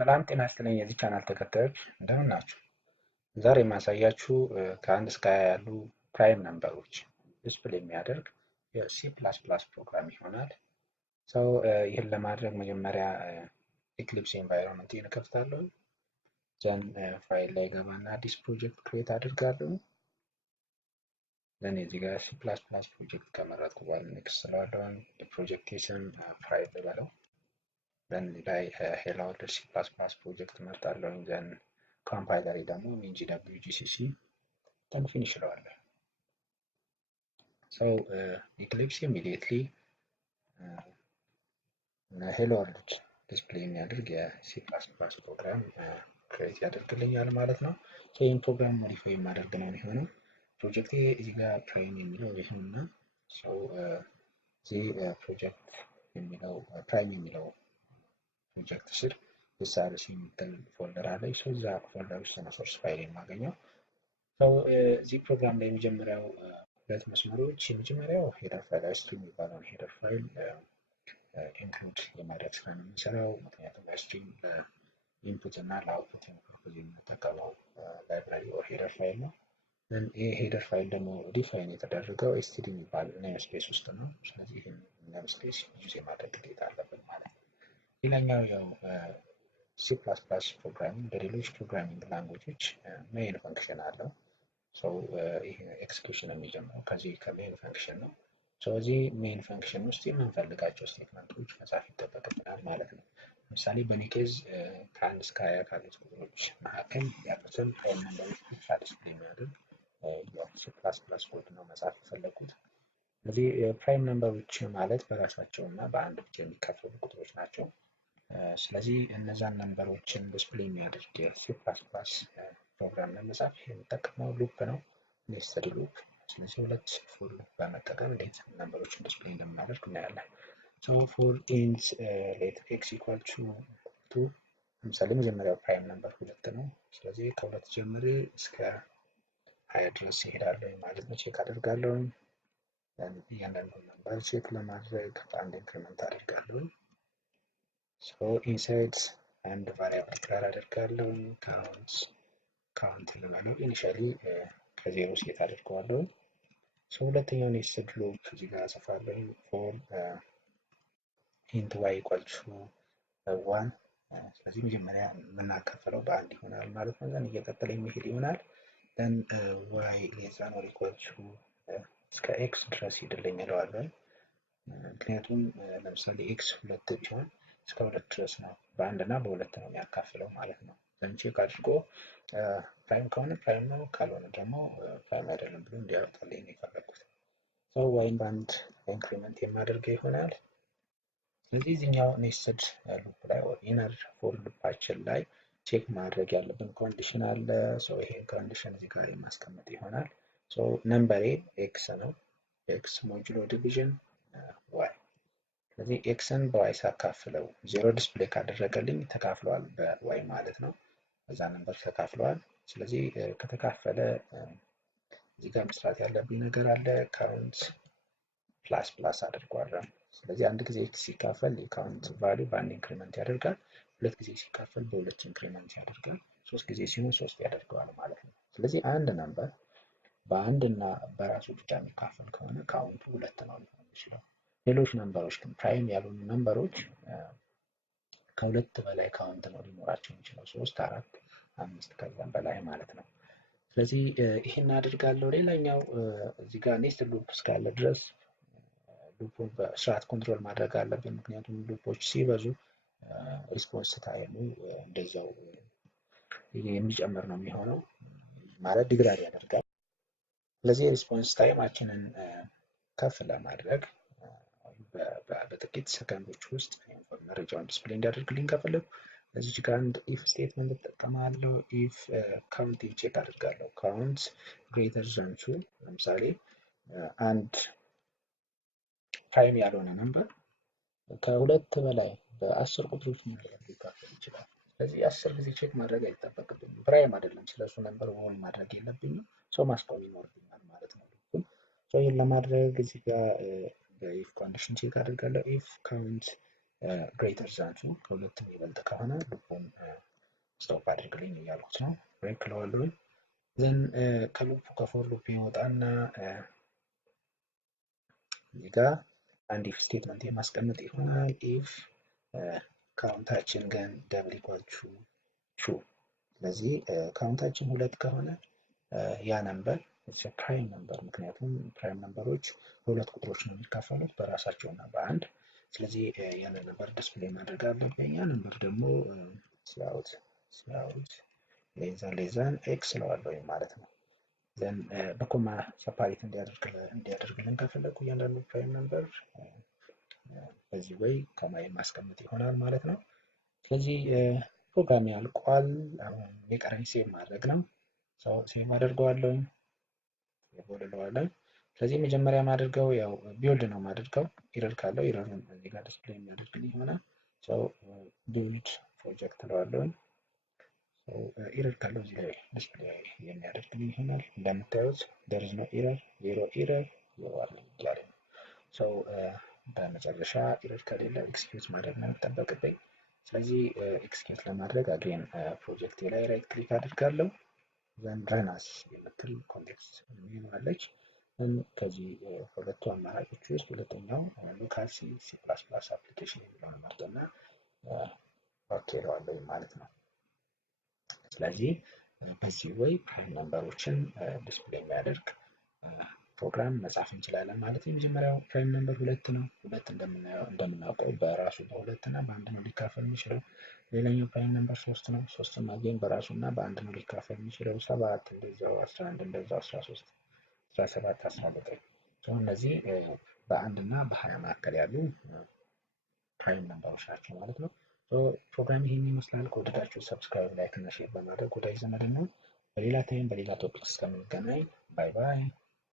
ሰላም ጤና ይስጥልኝ የዚህ ቻናል ተከታዮች እንደምን ናችሁ? ዛሬ የማሳያችሁ ከአንድ እስከ 20 ያሉ ፕራይም ነምበሮች ዲስፕሌይ የሚያደርግ የሲ ፕላስ ፕላስ ፕሮግራም ይሆናል። ሰው ይህን ለማድረግ መጀመሪያ ኤክሊፕስ ኤንቫይሮንመንት እከፍታለሁ። ዘን ፋይል ላይ ገባና አዲስ ፕሮጀክት ክሬት አድርጋለሁ። ዘን እዚህ ጋር ሲ ፕላስ ፕላስ ፕሮጀክት ከመረጥኩ በኋላ ኔክስት ስለዋለሁ የፕሮጀክት ስም ፋይል ልበለው። then ላይ ሄሎ ወርልድ ሲ ፕላስ ፕላስ ፕሮጀክት መርጣለሁ። then ኮምፓይለሪ ደግሞ GWGCC then ፊኒሽ እለዋለሁ። so eclipse immediately ሄሎ ወርልድ ዲስፕሌይ የሚያደርግ የሲ ፕላስ ፕላስ ፕሮግራም ክሬት ያደርግልኛል ማለት ነው። ይህን ፕሮግራም ሞዲፋይ የማደርግ ነው የሚሆነው። ፕሮጀክቴ እዚህ ጋር ፕራይም የሚለው ይህንና እዚህ ፕሮጀክት የሚለው ፕራይም የሚለው ፕሮጀክት ስር SRC የሚባል ፎልደር አለ። እዛ ፎልደር ውስጥ ነው ሶርስ ፋይል የማገኘው። እዚህ ፕሮግራም ላይ የመጀመሪያው ሁለት መስመሮች የመጀመሪያው ሄደር ፋይል ስትሪም የሚባለውን ሄደር ፋይል ኢንክሉድ የማድረግ ስራ ነው የሚሰራው። ምክንያቱም ስትሪም ለኢንፑት እና ለአውትፑት ፐርፖዝ የምንጠቀመው ላይብራሪ ኦር ሄደር ፋይል ነው። ይህ ሄደር ፋይል ደግሞ ዲፋይን የተደረገው ኤስቲዲ የሚባል ኔም ስፔስ ውስጥ ነው። ስለዚህ ይህን ኔም ስፔስ ዩዝ የማድረግ ግዴታ አለብን ማለት ነው። ሌላኛው ያው ሲ ፕላስ ፕላስ ፕሮግራሚንግ በሌሎች ፕሮግራሚንግ ላንጉጆች ሜይን ፈንክሽን አለው። ይሄ ኤክስኪዩሽን የሚጀምረው ከዚህ ከሜይን ፈንክሽን ነው። እዚህ ሜይን ፈንክሽን ውስጥ የምንፈልጋቸው ስቴትመንቶች መጻፍ ይጠበቅብናል ማለት ነው። ለምሳሌ በኔ ኬዝ ከ1 እስከ 20 ካሉት ቁጥሮች መካከል ያሉትን ፕራይም ነምበሮች ብቻ ዲስፕሌይ የሚያደርግ ሲ ፕላስ ፕላስ ኮድ ነው መጻፍ የፈለጉት። ስለዚህ ፕራይም ነምበሮች ማለት በራሳቸው እና በአንድ ብቻ የሚካፈሉ ቁጥሮች ናቸው። ስለዚህ እነዛን ነምበሮችን ዲስፕሌይ የሚያደርግ ሲ ፕላስ ፕላስ ፕሮግራም ለመጻፍ የምጠቀመው ሉፕ ነው፣ ኔስተድ ሉፕ። ስለዚህ ሁለት ፎር ሉፕ በመጠቀም እንዴት ነምበሮችን ዲስፕሌይ እንደምናደርግ እናያለን። ፎር ኢንት ሌት ኤክስ ኢኳል ቱ ለምሳሌ መጀመሪያው ፕራይም ነምበር 2 ነው። ስለዚህ ከሁለት ጀምሬ እስከ 20 ድረስ ይሄዳለሁ ማለት ነው። ቼክ አደርጋለሁ። እያንዳንዱን ነምበር ቼክ ለማድረግ በአንድ ኢንክሪመንት አደርጋለሁ። ኢንሳይድ አንድ ቫሪያብል ክላር አደርጋለሁ። ካውንት ልበለው። ኢኒሻሊ ከዜሮ ሴት አደርገዋለሁ። ሁለተኛው ኔስተድ ሉፕ እዚህ ጋር አጽፋለሁ። ፎር ኢንት ዋይ ኢኳል ቱ 1። ስለዚህ መጀመሪያ የምናካፍለው በአንድ ይሆናል ማለት ነው። ዘን እየቀጠለ የሚሄድ ይሆናል። ዘን ዋይ ሌስ ዛን ኦር ኢኳል ቱ እስከ ኤክስ ድረስ ሄድልኝ እለዋለሁ። ምክንያቱም ለምሳሌ ኤክስ 2 ቢሆን እስከ 2 ድረስ ነው፣ በአንድ እና በሁለት ነው የሚያካፍለው ማለት ነው። ዘን ቼክ አድርጎ ፕራይም ከሆነ ፕራይም ነው፣ ካልሆነ ደግሞ ፕራይም አይደለም ብሎ እንዲያወጣልኝ ነው የፈለኩት። ዋይን በአንድ ኢንክሪመንት የማደርገው ይሆናል። ስለዚህ እዚህኛው ኔስተድ ሉፕ ላይ ኦር ኢነር ፎር ሉፓችን ላይ ቼክ ማድረግ ያለብን ኮንዲሽን አለ። ይሄን ኮንዲሽን እዚህ ጋር የማስቀመጥ ይሆናል። ነምበሬ ኤክስ ነው፣ ኤክስ ሞጁሎ ዲቪዥን ዋይ። ስለዚህ ኤክስን በዋይ ሳካፍለው 0 ዲስፕሌይ ካደረገልኝ ተካፍለዋል በዋይ ማለት ነው። በዛ ነምበር ተካፍለዋል። ስለዚህ ከተካፈለ እዚህ ጋር መስራት ያለብኝ ነገር አለ። ካውንት ፕላስ ፕላስ አድርጓለሁ። ስለዚህ አንድ ጊዜ ኤክስ ሲካፈል የካውንት ቫልዩ በአንድ ኢንክሪመንት ያደርጋል። ሁለት ጊዜ ሲካፈል በሁለት ኢንክሪመንት ያደርጋል። ሶስት ጊዜ ሲሆን 3 ያደርገዋል ማለት ነው። ስለዚህ አንድ ነምበር በአንድ እና በራሱ ብቻ የሚካፈል ከሆነ ካውንቱ 2 ነው ሊሆን ይችላል። ሌሎች ነምበሮች ግን ፕራይም ያልሆኑ ነምበሮች ከሁለት በላይ ካውንት ነው ሊኖራቸው የሚችለው፣ 3፣ 4፣ 5 ከዛም በላይ ማለት ነው። ስለዚህ ይሄን አድርጋለሁ። ሌላኛው እዚህ ጋር ኔስትድ ሉፕ እስካለ ድረስ ሉፑን በስርዓት ኮንትሮል ማድረግ አለብን። ምክንያቱም ሉፖች ሲበዙ ሪስፖንስ ታይሙ እንደዛው የሚጨምር ነው የሚሆነው፣ ማለት ዲግራድ ያደርጋል። ስለዚህ ሪስፖንስ ታይማችንን ከፍ ለማድረግ በጥቂት ሰከንዶች ውስጥ መረጃውን ዲስፕሌይ እንዲያደርግልኝ ከፈለኩ እዚህ ጋር አንድ ኢፍ ስቴትመንት እጠቀማለሁ። ኢፍ ካውንት ቼክ አድርጋለሁ። ካውንት ግሬተር ዛን 2። ለምሳሌ አንድ ፕራይም ያልሆነ ነምበር ከሁለት በላይ በ10 ቁጥሮች ሊካፈል ይችላል። ስለዚህ 10 ጊዜ ቼክ ማድረግ አይጠበቅብኝም። ፕራይም አይደለም፣ ስለሱ ነምበር ወል ማድረግ የለብኝም። ማስቆም ይኖርብኛል ማለት ነው። ይህን ለማድረግ እዚህ ጋር በኢፍ ኮንዲሽን ቼክ አድርጋለሁ። ኢፍ ካውንት ግሬተር ዛን ቱ ከሁለት የሚበልጥ ከሆነ ሉፑን ስቶፕ አድርግልኝ እያልኩት ነው። ብሬክ እለዋለሁ። ዘን ከሉፑ ከፎር ሉፕ ይወጣና እዚህ ጋር አንድ ኢፍ ስቴትመንት የማስቀምጥ ይሆናል። ኢፍ ካውንታችን ግን ደብል ኢኳል ቱ ትሩ። ስለዚህ ካውንታችን 2 ከሆነ ያ ነምበር ፕራይም ነምበር፣ ምክንያቱም ፕራይም ነምበሮች በሁለት ቁጥሮች ነው የሚካፈሉት በራሳቸው እና በአንድ። ስለዚህ ያንን ነምበር ዲስፕሌይ ማድረግ አለብኝ። ያ ነምበር ደግሞ ሲያውት ሌዛን ኤክስ እለዋለሁ ማለት ነው። ዘን በኮማ ሰፓሬት እንዲያደርግልን ከፈለኩ እያንዳንዱ ፕራይም ነምበር በዚህ ወይ ኮማ የማስቀምጥ ይሆናል ማለት ነው። ስለዚህ ፕሮግራም ያልቋል። አሁን የቀረኝ ሴቭ ማድረግ ነው። ሴቭ አደርገዋለሁ፣ ይቦልለዋለሁ። ስለዚህ መጀመሪያ ማድርገው ያው ቢልድ ነው ማድርገው። ኢረር ካለው ኢረሩን እዚህ ጋር ዲስፕሌይ የሚያደርግልኝ ይሆናል። ቢልድ ፕሮጀክት እለዋለሁ። ኢረር ካለው እዚህ ላይ ዲስፕሌይ የሚያደርግልኝ ይሆናል። እንደምታዩት there is no error፣ ዜሮ ኢረር ይዋል እያለ ነው። በመጨረሻ ኢረር ከሌለ ኤክስኪዩት ማድረግ ነው የሚጠበቅብኝ። ስለዚህ ኤክስኪዩት ለማድረግ አጌን ፕሮጀክት ላይ ራይት ክሊክ አድርጋለሁ። ዘን ረናስ የምትል ኮንቴክስት ሜኑ አለች። ከዚህ ሁለቱ አማራጮች ውስጥ ሁለተኛው ሎካል ሲ ፕላስ ፕላስ አፕሊኬሽን የሚለውን መርጠና ኦኬ እለዋለሁ ማለት ነው። ስለዚህ በዚህ ወይ ፕራይም ነምበሮችን ዲስፕሌይ የሚያደርግ ፕሮግራም መጻፍ እንችላለን ማለት ነው። የመጀመሪያው ፕራይም ነምበር 2 ነው። 2 እንደምናውቀው በራሱ በ2 እና በ1 ነው ሊካፈል የሚችለው። ሌላኛው ፕራይም ነምበር 3 ነው። 3 ማግኘት በራሱ እና በ1 ነው ሊካፈል የሚችለው። 7 እንደዛው፣ 11 እንደዛው፣ 13፣ 17፣ 19 እነዚህ በ1 እና በ20 መካከል ያሉ ፕራይም ነምበሮች ናቸው ማለት ነው። ፕሮግራም ይሄን ይመስላል። ከወደዳችሁ ሰብስክራይብ፣ ላይክ እና ሼር በማድረግ ወዳጅ ዘመድ ነው። በሌላ ታይም በሌላ ቶፒክ እስከምንገናኝ ባይ ባይ።